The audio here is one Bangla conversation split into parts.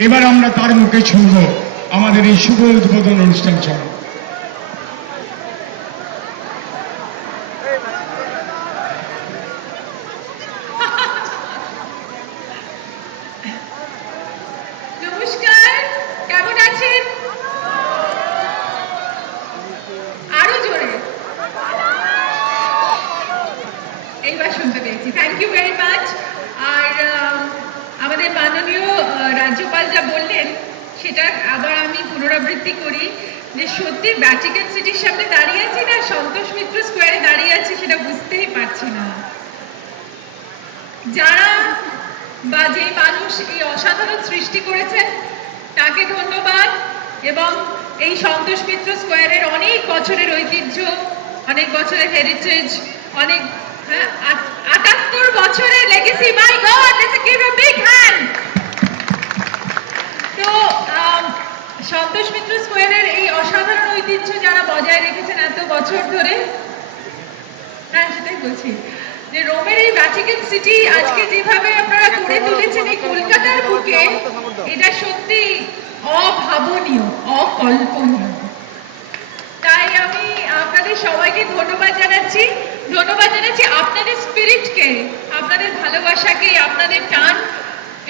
এবার আমরা তার মুখে শুনব আমাদের এই শুভ উদ্বোধন অনুষ্ঠান চলো। নমস্কার, কেমন আছেন? আরো জোরে, এইবার শুনতে পেয়েছি। Thank you very much. আর আমাদের মাননীয় রাজ্যপাল যা বললেন সেটা আবার আমি পুনরাবৃত্তি করি যে সত্যি ভ্যাটিকান সিটির সামনে দাঁড়িয়ে আছি না সন্তোষ মিত্র স্কোয়ারে দাঁড়িয়ে আছি সেটা বুঝতেই পারছি না। যারা বা যে মানুষ এই অসাধারণ সৃষ্টি করেছেন তাকে ধন্যবাদ, এবং এই সন্তোষ মিত্র স্কোয়ারের অনেক বছরের ঐতিহ্য, অনেক বছরের হেরিটেজ, অনেক ৭৮ বছরের legacy. My god, let's give a big hand. তো সন্তোষ মিত্র স্কোয়ারের এই অসাধারণ ঐতিহ্য যারা বজায় রেখেছেন এত বছর ধরে, হ্যাঁ সেটাই বলছি যে রোমের এই ভ্যাটিকান সিটি আজকে যেভাবে আপনারা গড়ে তুলেছেন এই কলকাতার বুকে, এটা সত্যি অভাবনীয়, অকল্পনীয়। তাই আমি আপনাদের সবাইকে ধন্যবাদ জানাচ্ছি আপনাদের স্পিরিটকে, আপনাদের ভালোবাসাকে, আপনাদের টান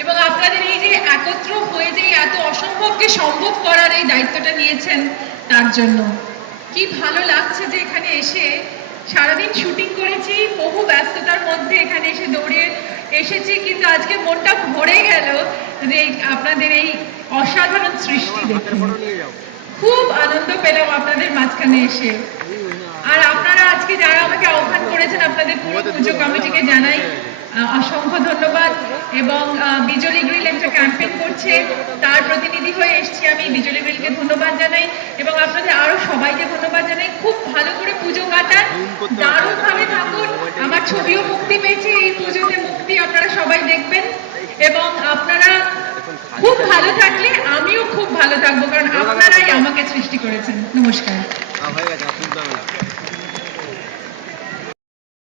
এবং আপনাদের এই যে একত্র হয়ে যে এত অসম্ভবকে সম্ভব করার এই দায়িত্বটা নিয়েছেন তার জন্য। কি ভালো লাগছে যে এখানে এসে সারাদিন শুটিং করেছি, বহু ব্যস্ততার মধ্যে এখানে এসে দৌড়ে এসেছি, কিন্তু আজকে মনটা ভরে গেল যে আপনাদের এই অসাধারণ সৃষ্টি দেখে। খুব আনন্দ পেলাম আপনাদের মাঝখানে এসে। আর আপনারা আজকে যারা আমাকে আহ্বান করেছেন আপনাদের পুরো পুজো কমিটিকে জানাই অসংখ্য ধন্যবাদ। এবং বিজলি গ্রিল একটা ক্যাম্পেইন করছে, তার প্রতিনিধি হয়ে এসেছি আমি, বিজলি গ্রিলকে ধন্যবাদ জানাই এবং আপনাদের আরো সবাইকে ধন্যবাদ জানাই। খুব ভালো করে পুজো কাটান, দারুণ ভাবে থাকুন। আমার ছবিও মুক্তি পেয়েছে, এই পুজোতে মুক্তি আপনারা সবাই দেখবেন এবং আপনারা খুব ভালো থাকলে আমিও খুব ভালো থাকবো, কারণ আপনারাই আমাকে সৃষ্টি করেছেন। নমস্কার।